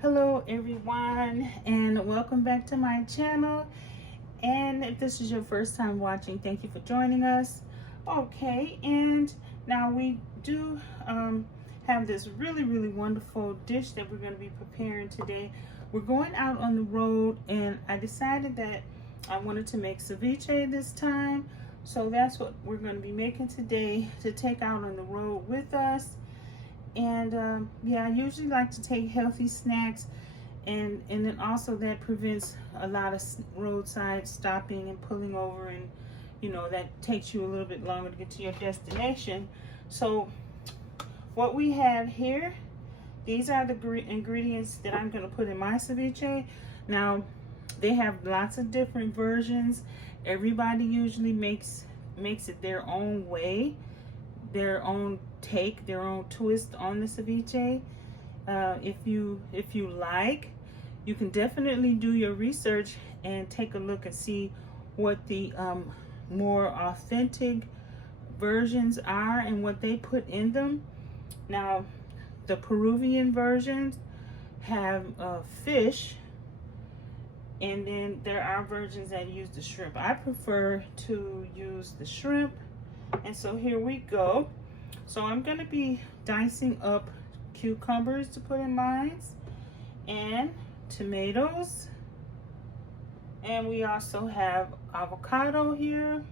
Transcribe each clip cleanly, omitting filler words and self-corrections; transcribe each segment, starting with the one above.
Hello everyone, and welcome back to my channel. And if this is your first time watching, thank you for joining us. Okay, and now we do have this really wonderful dish that we're going to be preparing today. We're going out on the road, and I decided that I wanted to make ceviche this time, so that's what we're going to be making today to take out on the road with us. And yeah, I usually like to take healthy snacks, and then also that prevents a lot of roadside stopping and pulling over, and that takes you a little bit longer to get to your destination. So what we have here, these are the ingredients that I'm going to put in my ceviche. Now they have lots of different versions. Everybody usually makes it their own way, their own take, their own twist on the ceviche. If you like, you can definitely do your research and take a look and see what the more authentic versions are and what they put in them. Now the Peruvian versions have fish, and then there are versions that use the shrimp. I prefer to use the shrimp, and so here we go. So I'm going to be dicing up cucumbers to put in mine, and tomatoes, and we also have avocado here,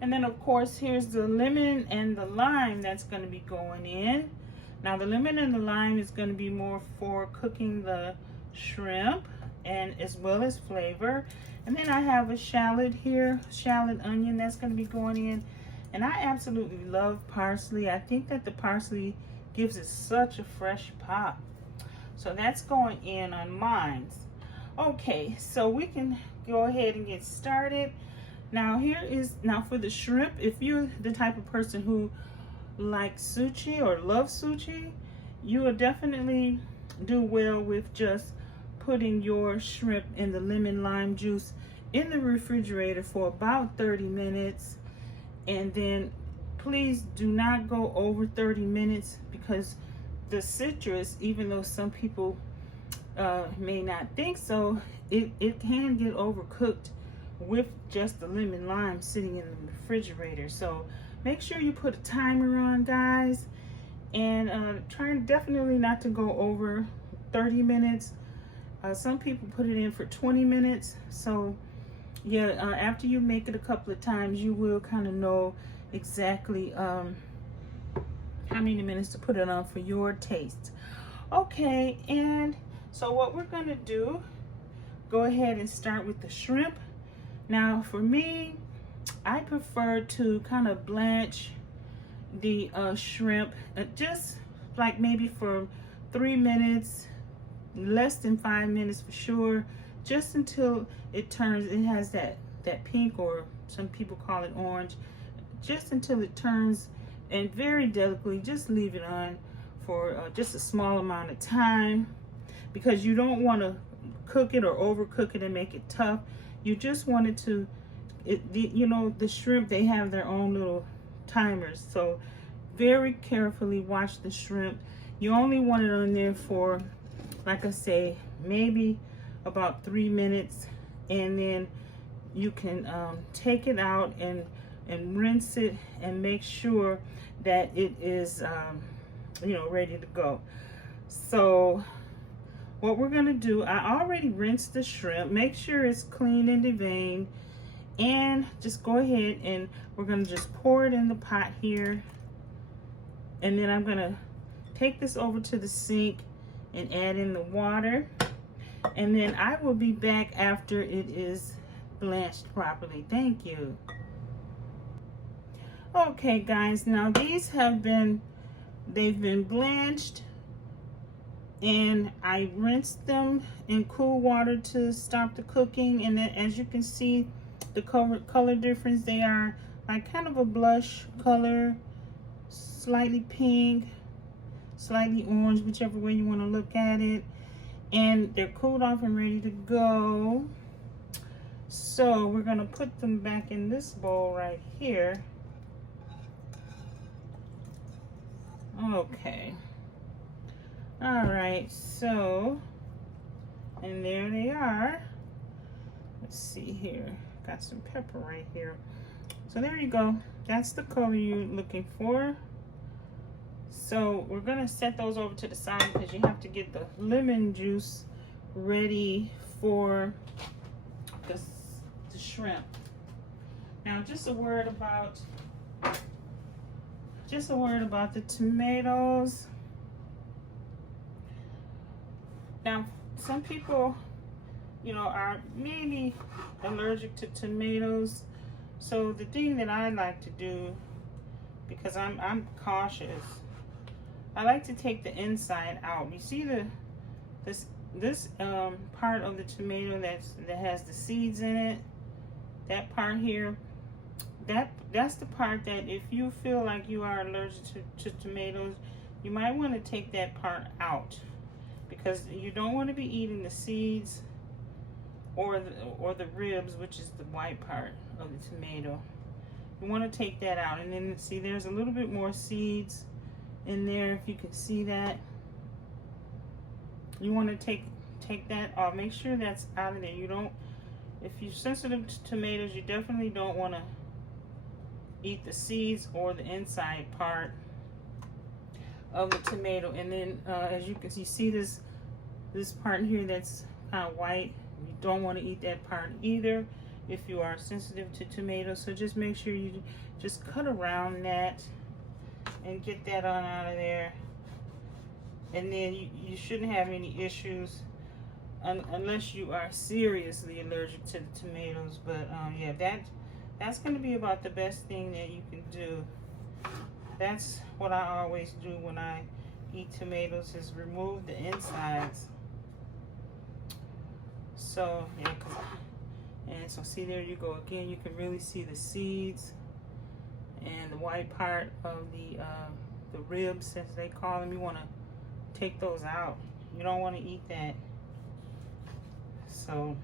and then of course here's the lemon and the lime that's going to be going in. Now the lemon and the lime is going to be more for cooking the shrimp and as well as flavor. And then I have a shallot here, shallot onion, that's going to be going in. And I absolutely love parsley. I think that the parsley gives it such a fresh pop. So that's going in on mine. Okay, so we can go ahead and get started. Now now for the shrimp, if you're the type of person who likes sushi or loves sushi, you will definitely do well with just putting your shrimp in the lemon lime juice in the refrigerator for about 30 minutes. And then please do not go over 30 minutes, because the citrus, even though some people may not think so, it can get overcooked with just the lemon lime sitting in the refrigerator. So make sure you put a timer on, guys, and try definitely not to go over 30 minutes. Some people put it in for 20 minutes. So yeah, after you make it a couple of times, you will kind of know exactly how many minutes to put it on for your taste. Okay, and so what we're going to do, go ahead and start with the shrimp. Now for me, I prefer to kind of blanch the shrimp just like maybe for 3 minutes, less than 5 minutes for sure, just until it has that pink, or some people call it orange, just until it turns, and very delicately just leave it on for just a small amount of time, because you don't want to cook it or overcook it and make it tough. You just want it to, the shrimp, they have their own little timers, so very carefully watch the shrimp. You only want it on there for, like I say, maybe about 3 minutes, and then you can take it out and rinse it and make sure that it is ready to go. So what we're going to do, I already rinsed the shrimp. Make sure it's clean and deveined, and just go ahead and we're going to just pour it in the pot here, and then I'm going to take this over to the sink and add in the water, and then I will be back after it is blanched properly. Thank you. Okay guys, now these they've been blanched, and I rinsed them in cool water to stop the cooking. And then as you can see, the color difference, they are like kind of a blush color, slightly pink, slightly orange, whichever way you want to look at it, and they're cooled off and ready to go. So we're going to put them back in this bowl right here. Okay, All right, so, and there they are. Let's see here. Got some pepper right here. So there you go. That's the color you're looking for. So we're gonna set those over to the side because you have to get the lemon juice ready for the shrimp. Now just a word about the tomatoes. Now some people, you know, are maybe allergic to tomatoes. So the thing that I like to do, because I'm cautious, I like to take the inside out. You see this part of the tomato that has the seeds in it, that part here, that's the part that if you feel like you are allergic to tomatoes, you might want to take that part out, because you don't want to be eating the seeds or the ribs, which is the white part of the tomato. You want to take that out. And then see, there's a little bit more seeds in there, if you can see that. You want to take that off. Make sure that's out of there. You don't, if you're sensitive to tomatoes, you definitely don't want to eat the seeds or the inside part of the tomato. And then as you can see, this part here that's kind of white, you don't want to eat that part either if you are sensitive to tomatoes. So just make sure you just cut around that and get that on out of there. And then you shouldn't have any issues unless you are seriously allergic to the tomatoes. But yeah, that's going to be about the best thing that you can do. That's what I always do when I eat tomatoes, is remove the insides. So yeah, and so see, there you go again. You can really see the seeds and the white part of the ribs, as they call them. You want to take those out. You don't want to eat that. So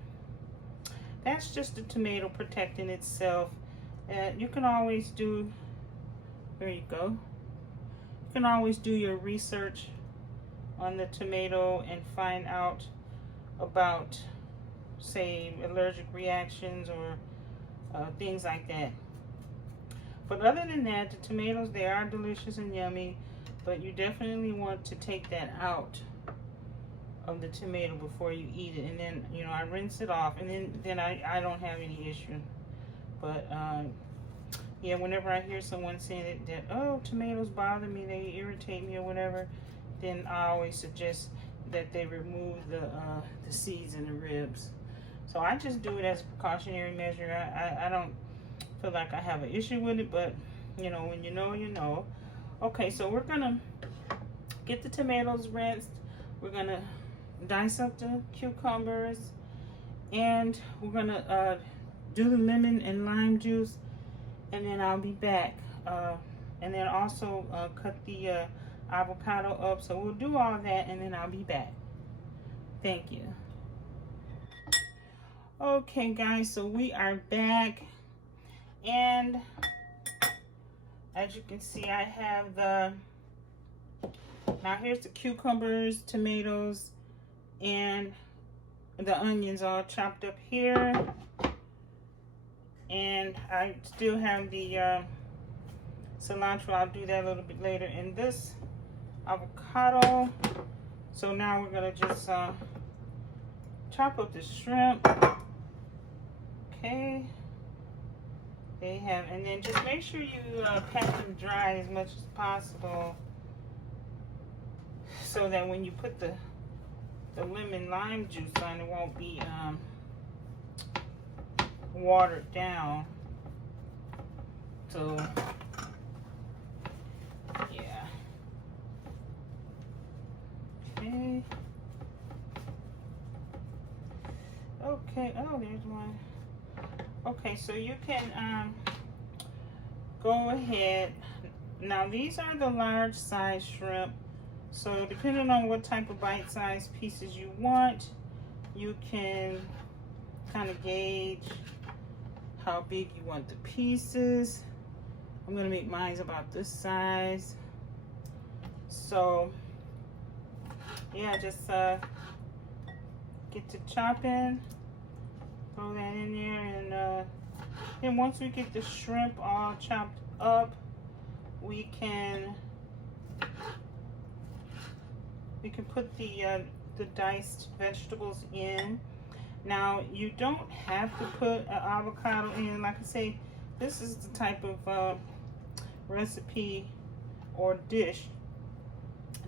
that's just the tomato protecting itself. You can always do, there you go. You can always do your research on the tomato and find out about, say, allergic reactions or things like that. But other than that, the tomatoes, they are delicious and yummy, but you definitely want to take that out of the tomato before you eat it. And then, you know, I rinse it off, and then I don't have any issue. But yeah, whenever I hear someone saying that oh, tomatoes bother me, they irritate me or whatever, then I always suggest that they remove the seeds and the ribs. So I just do it as a precautionary measure. I don't feel like I have an issue with it, but you know, when you know, you know. Okay, so we're gonna get the tomatoes rinsed. We're gonna dice up the cucumbers, and we're gonna do the lemon and lime juice, and then I'll be back. And then also cut the avocado up. So we'll do all that, and then I'll be back. Thank you. Okay guys, so we are back, and as you can see, I have now here's the cucumbers, tomatoes, and the onions all chopped up here. And I still have the cilantro. I'll do that a little bit later. And this avocado. So now we're gonna just chop up the shrimp. Okay. They have, and then just make sure you pat them dry as much as possible, so that when you put the lemon lime juice on, it won't be watered down. So yeah. Okay. Okay. Oh, there's one. Okay, so you can go ahead. Now these are the large size shrimp. So depending on what type of bite-sized pieces you want, you can kind of gauge how big you want the pieces. I'm gonna make mine about this size. So yeah, just get to chopping, throw that in there, and then once we get the shrimp all chopped up, we can put the diced vegetables in. Now, you don't have to put an avocado in. Like I say, this is the type of recipe or dish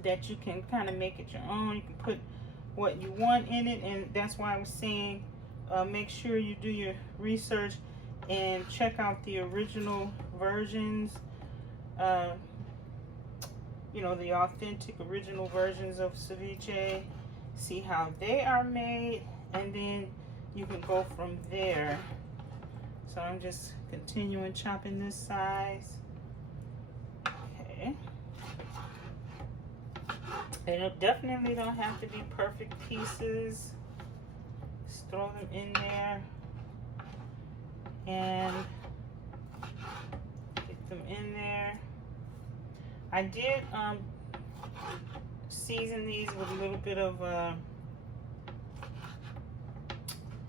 that you can kind of make it your own. You can put what you want in it, and that's why I was saying make sure you do your research and check out the original versions, you know, the authentic original versions of ceviche, see how they are made, and then you can go from there. So I'm just continuing chopping this size. Okay. And it definitely don't have to be perfect pieces. Just throw them in there and get them in there. I did season these with a little bit of a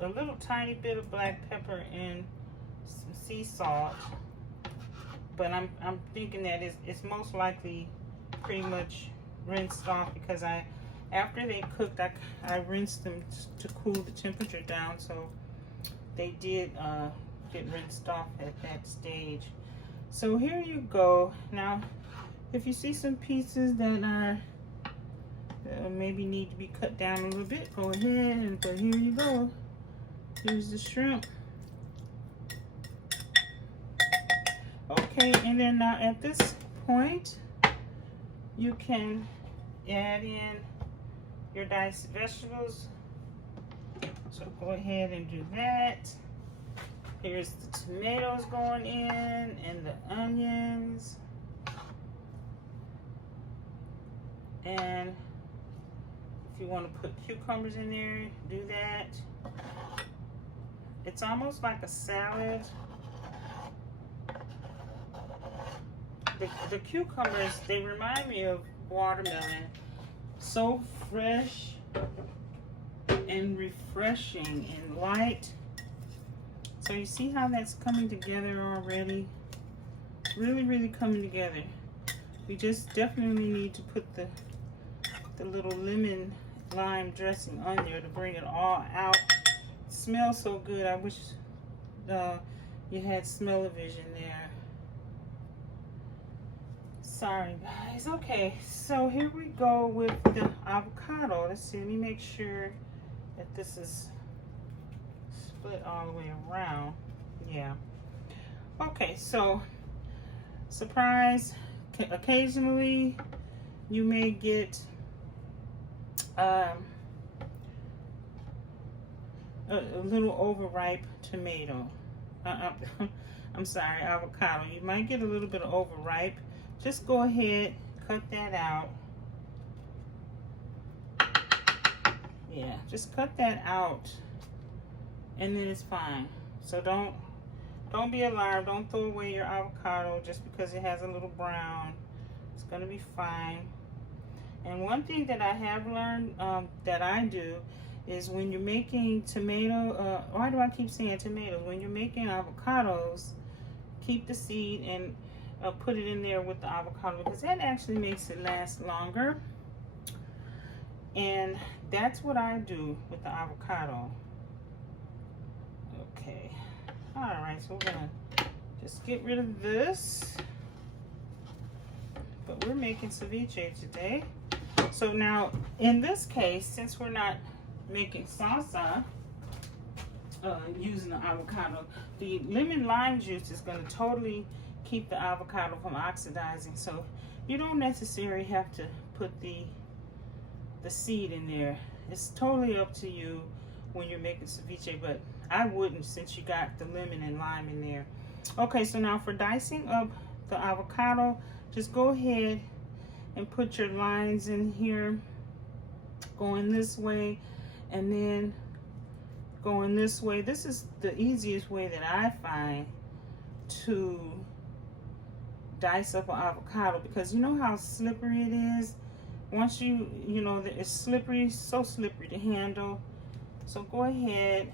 little tiny bit of black pepper and some sea salt, but I'm thinking that it's most likely pretty much rinsed off, because after they cooked, I rinsed them to cool the temperature down, so they did get rinsed off at that stage. So here you go. Now, if you see some pieces that are maybe need to be cut down a little bit, go ahead, but here you go. Here's the shrimp. Okay, and then now at this point, you can add in your diced vegetables. So go ahead and do that. Here's the tomatoes going in and the onions. And if you want to put cucumbers in there, do that. It's almost like a salad. The cucumbers, they remind me of watermelon. So fresh and refreshing and light. So you see how that's coming together already? Really, really coming together. We just definitely need to put the little lemon lime dressing on there to bring it all out. It smells so good. I wish you had smell-o-vision there. Sorry guys. Okay, so here we go with the avocado. Let's see, let me make sure that this is split all the way around. Yeah. Okay, so surprise, occasionally you may get a little overripe tomato. I'm sorry, avocado. You might get a little bit of overripe. Just go ahead, cut that out. Yeah, just cut that out, and then it's fine. So don't be alarmed. Don't throw away your avocado just because it has a little brown. It's gonna be fine. And one thing that I have learned that I do is when you're making tomato, why do I keep saying tomatoes? When you're making avocados, keep the seed and put it in there with the avocado, because that actually makes it last longer. And that's what I do with the avocado. Okay. All right, so we're gonna just get rid of this. But we're making ceviche today. So now, in this case, since we're not making salsa using the avocado, the lemon lime juice is going to totally keep the avocado from oxidizing. So you don't necessarily have to put the seed in there. It's totally up to you when you're making ceviche, but I wouldn't, since you got the lemon and lime in there. Okay, so now for dicing up the avocado, just go ahead and put your lines in here, going this way and then going this way. This is the easiest way that I find to dice up an avocado, because you know how slippery it is. once you know that it's slippery, so slippery to handle. So go ahead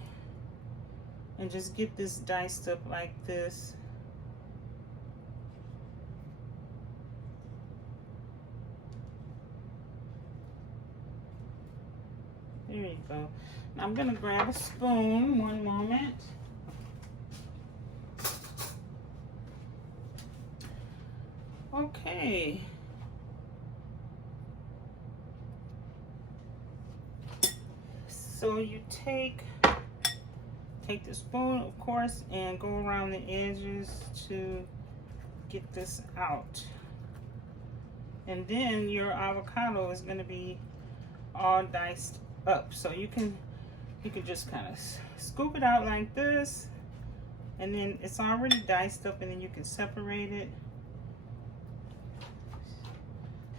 and just get this diced up like this. There you go. Now I'm gonna grab a spoon, one moment. Okay. So you take the spoon, of course, and go around the edges to get this out. And then your avocado is going to be all diced up. So you can just kind of scoop it out like this, and then it's already diced up, and then you can separate it.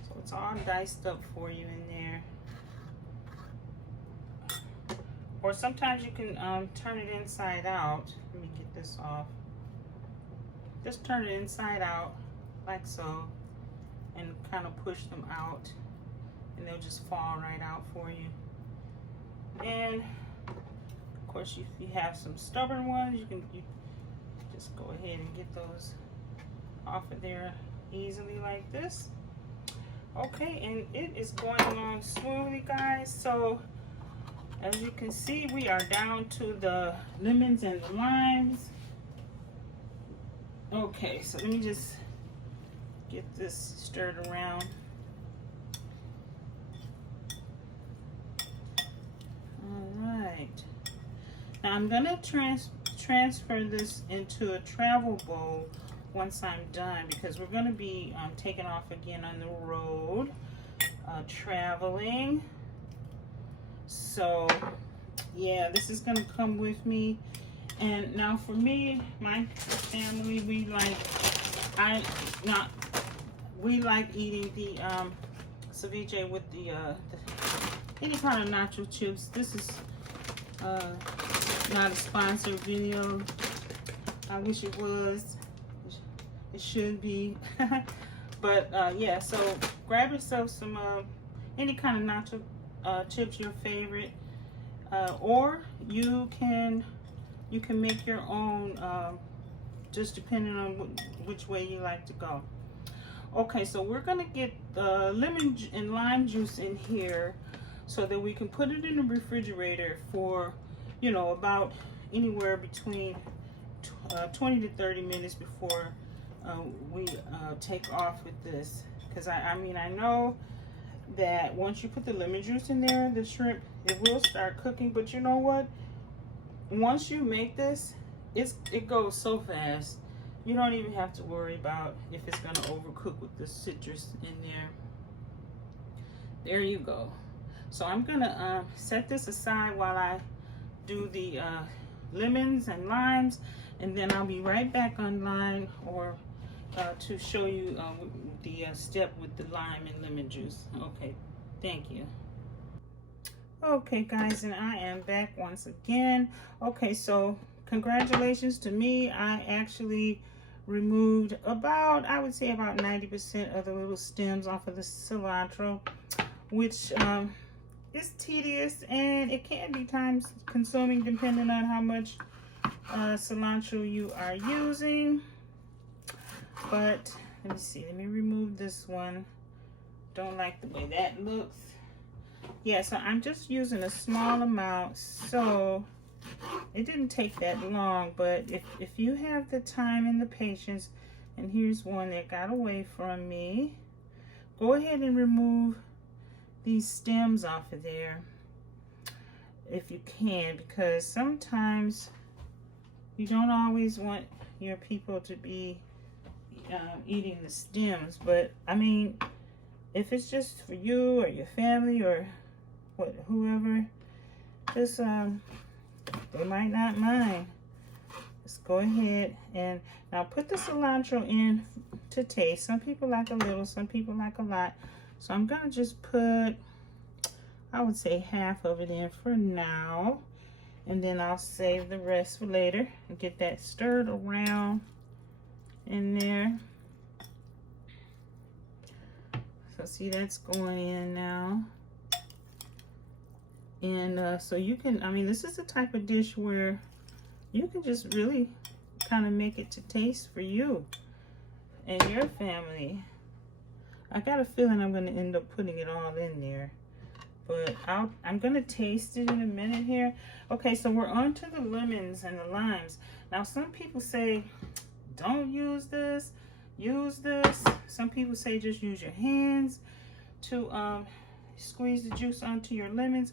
So it's all diced up for you in there. Or sometimes you can turn it inside out. Let me get this off. Just turn it inside out like so, and kind of push them out, and they'll just fall right out for you. And of course, if you have some stubborn ones, you just go ahead and get those off of there easily like this. Okay, and it is going along smoothly, guys. So as you can see, we are down to the lemons and the limes. Okay, so let me just get this stirred around. All right. Now I'm gonna transfer this into a travel bowl once I'm done, because we're gonna be taking off again on the road, traveling. So yeah, this is gonna come with me. And now for me, my family, we like eating the ceviche with the any kind of nacho chips. This is not a sponsored video. I wish it was. It should be. But yeah, so grab yourself some any kind of nacho chips, your favorite, or you can make your own, just depending on which way you like to go. Okay, so we're gonna get the lemon and lime juice in here so that we can put it in the refrigerator for, you know, about anywhere between 20 to 30 minutes before we take off with this. Because I mean, I know that once you put the lemon juice in there, the shrimp, it will start cooking. But you know what? Once you make this, it goes so fast. You don't even have to worry about if it's going to overcook with the citrus in there. There you go. So I'm going to set this aside while I do the lemons and limes, and then I'll be right back online or to show you the step with the lime and lemon juice. Okay, thank you. Okay guys, and I am back once again. Okay, so congratulations to me. I actually removed about, I would say about 90% of the little stems off of the cilantro, which is tedious, and it can be time consuming depending on how much cilantro you are using. But let me see, let me remove this one. Don't like the way that looks. Yeah, so I'm just using a small amount, so it didn't take that long. But if you have the time and the patience, and here's one that got away from me, go ahead and remove these stems off of there if you can, because sometimes you don't always want your people to be eating the stems. But I mean, if it's just for you or your family or whoever, just they might not mind. Just go ahead and now put the cilantro in to taste. Some people like a little, some people like a lot. So I'm gonna just put, I would say, half of it in for now, and then I'll save the rest for later and get that stirred around in there. So So see, that's going in now. And so you can, I mean, this is the type of dish where you can just really kind of make it to taste for you and your family. I got a feeling I'm going to end up putting it all in there, but I'm going to taste it in a minute here. Okay, so we're on to the lemons and the limes. Now, some people say, don't use this, use this. Some people say just use your hands to squeeze the juice onto your lemons,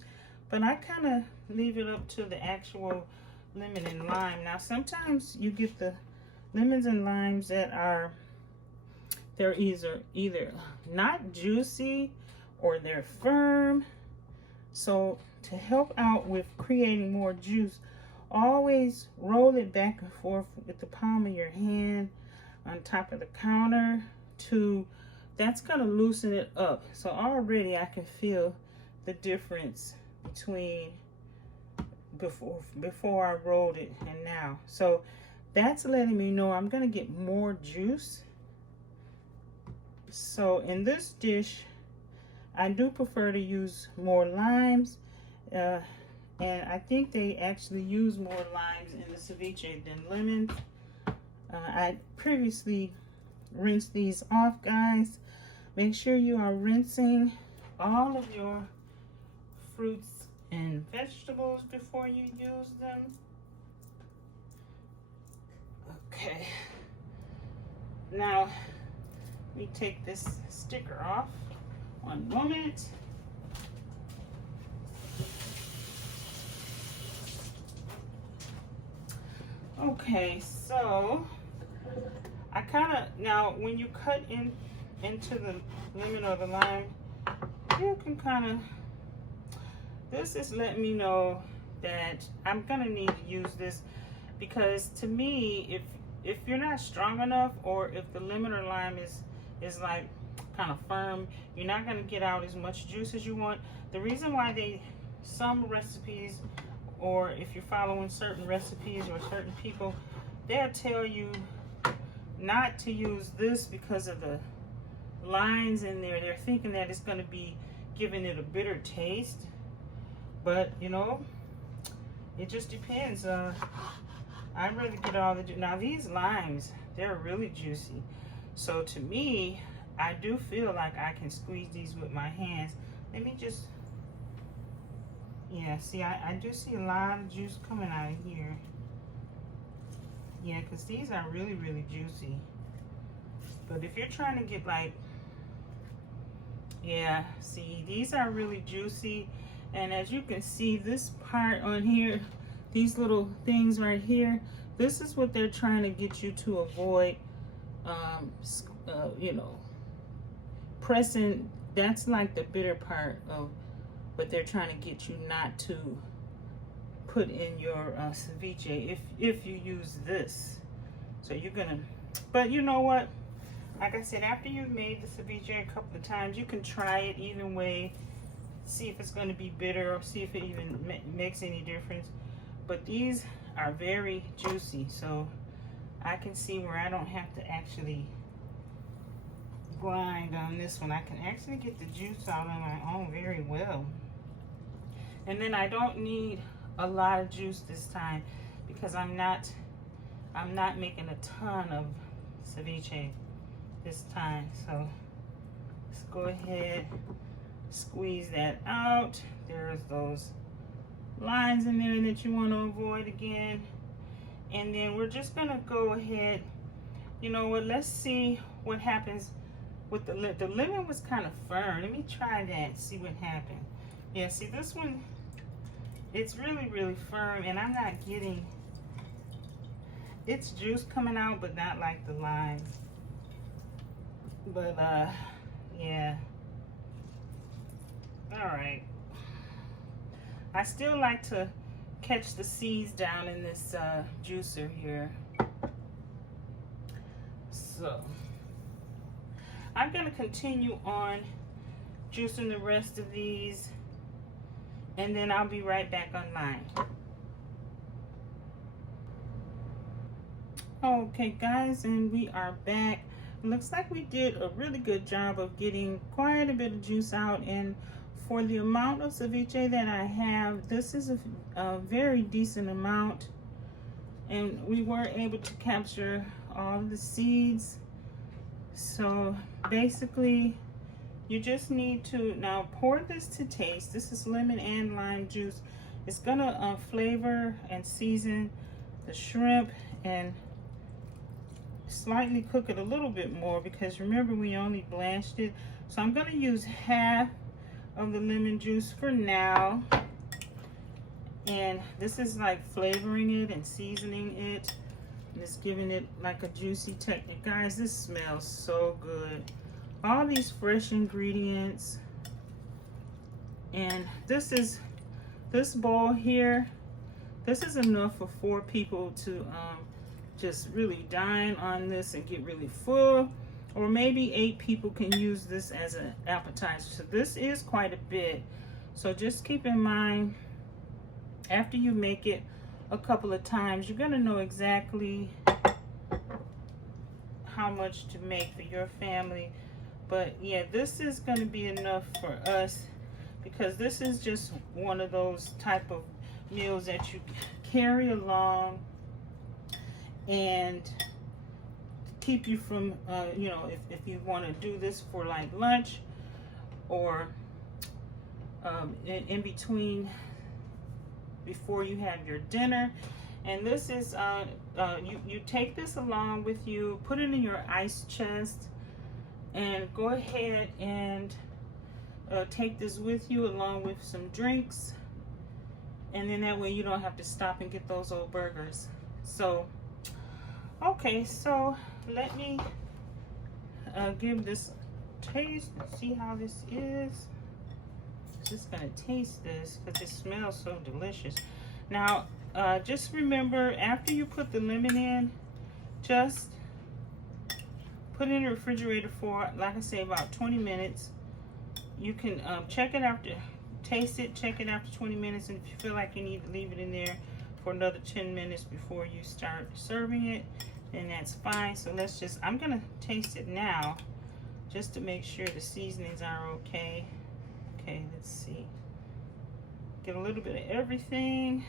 but I kind of leave it up to the actual lemon and lime. Now, sometimes you get the lemons and limes that are, they're either not juicy or they're firm. So to help out with creating more juice, always roll it back and forth with the palm of your hand on top of the counter that's gonna loosen it up. So already I can feel the difference between before I rolled it and now. So that's letting me know I'm gonna get more juice. So in this dish, I do prefer to use more limes, and I think they actually use more limes in the ceviche than lemons. I previously rinsed these off, guys. Make sure you are rinsing all of your fruits and vegetables before you use them. Okay. Now, let me take this sticker off. One moment. Okay, so I kind of, now when you cut into the lemon or the lime, you can kind of, this is letting me know that I'm gonna need to use this, because to me, if you're not strong enough, or if the lemon or lime is like kind of firm, you're not going to get out as much juice as you want. The reason why some recipes, or if you're following certain recipes or certain people, they'll tell you not to use this because of the lines in there. They're thinking that it's going to be giving it a bitter taste, but you know, it just depends. I'd rather get all the juice. Now these limes, they're really juicy, so to me, I do feel like I can squeeze these with my hands. Let me just, yeah, see, I do see a lot of juice coming out of here. Yeah, because these are really, really juicy. But if you're trying to get like, yeah, see, these are really juicy. And as you can see, this part on here, these little things right here, this is what they're trying to get you to avoid, you know, pressing. That's like the bitter part of what they're trying to get you not to put in your ceviche if you use this. So you're gonna, but you know what, like I said, after you've made the ceviche a couple of times, you can try it either way, see if it's going to be bitter, or see if it even makes any difference. But these are very juicy, so I can see where I don't have to actually grind on this one. I can actually get the juice out on my own very well. And then I don't need a lot of juice this time, because I'm not making a ton of ceviche this time. So let's go ahead, squeeze that out. There's those lines in there that you want to avoid again. And then we're just gonna go ahead, you know what, let's see what happens with the lemon. Was kind of firm. Let me try that, see what happened. Yeah, see, this one, it's really, really firm, and I'm not getting its juice coming out, but not like the lime. But yeah, all right. I still like to catch the seeds down in this juicer here. So I'm going to continue on juicing the rest of these, and then I'll be right back online. Okay guys, and we are back. looks like we did a really good job of getting quite a bit of juice out, and for the amount of ceviche that I have, this is a very decent amount, and we were able to capture all of the seeds. So basically you just need to now pour this to taste. This is lemon and lime juice. It's gonna flavor and season the shrimp and slightly cook it a little bit more, because remember we only blanched it. So I'm gonna use half of the lemon juice for now, and this is like flavoring it and seasoning it, and it's giving it like a juicy texture. Guys, this smells so good. All these fresh ingredients, and this bowl here, this is enough for 4 people to just really dine on this and get really full, or maybe 8 people can use this as an appetizer. So this is quite a bit, so just keep in mind, after you make it a couple of times, you're gonna know exactly how much to make for your family. But yeah, this is going to be enough for us, because this is just one of those type of meals that you carry along and keep you from, you know, if you want to do this for like lunch or in between before you have your dinner. And this is, you take this along with you, put it in your ice chest, and go ahead and take this with you along with some drinks, and then that way you don't have to stop and get those old burgers. So okay, so let me give this a taste and see how this is. Just gonna taste this because it smells so delicious. Now just remember, after you put the lemon in, just put it in the refrigerator for, like I say, about 20 minutes. You can check it after, taste it, check it after 20 minutes, and if you feel like you need to leave it in there for another 10 minutes before you start serving it, then that's fine. So let's just, I'm gonna taste it now just to make sure the seasonings are okay. Okay, let's see. Get a little bit of everything.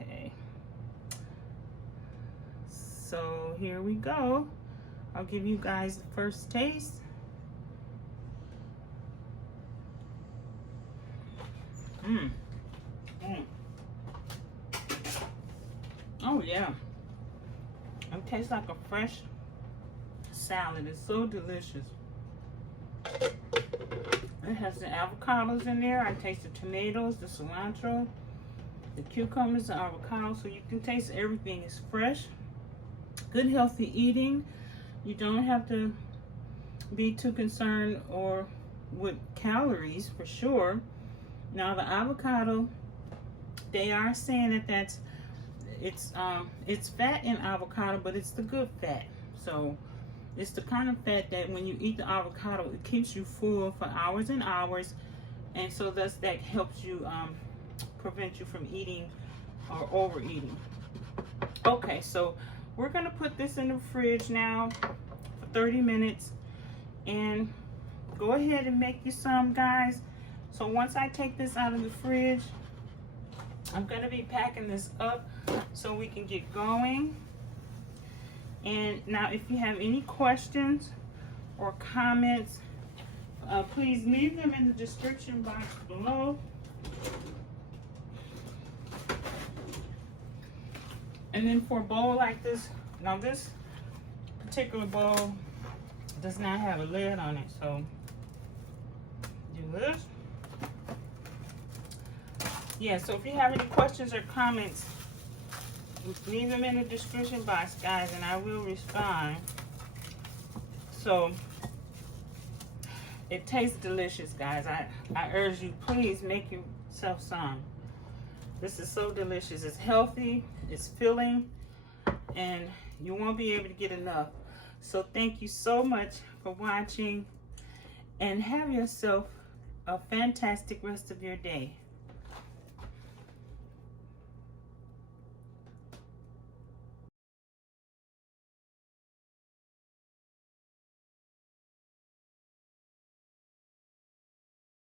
Okay. So here we go. I'll give you guys the first taste. Oh yeah. It tastes like a fresh salad. It's so delicious. It has the avocados in there. I taste the tomatoes, the cilantro, the cucumbers, the avocado. So you can taste everything. It's fresh. Good healthy eating. You don't have to be too concerned or with calories for sure. Now the avocado, they are saying that it's fat in avocado, but it's the good fat. So it's the kind of fat that when you eat the avocado, it keeps you full for hours and hours, and so that helps you prevent you from eating or overeating. Okay, so we're gonna put this in the fridge now for 30 minutes, and go ahead and make you some, guys. So once I take this out of the fridge, I'm gonna be packing this up so we can get going. And now if you have any questions or comments, please leave them in the description box below. And then for a bowl like this, now this particular bowl does not have a lid on it, so do this. Yeah, so if you have any questions or comments, leave them in the description box, guys, and I will respond. So it tastes delicious, guys. I urge you, please make yourself some. This is so delicious. It's healthy, it's filling, and you won't be able to get enough. So thank you so much for watching, and have yourself a fantastic rest of your day.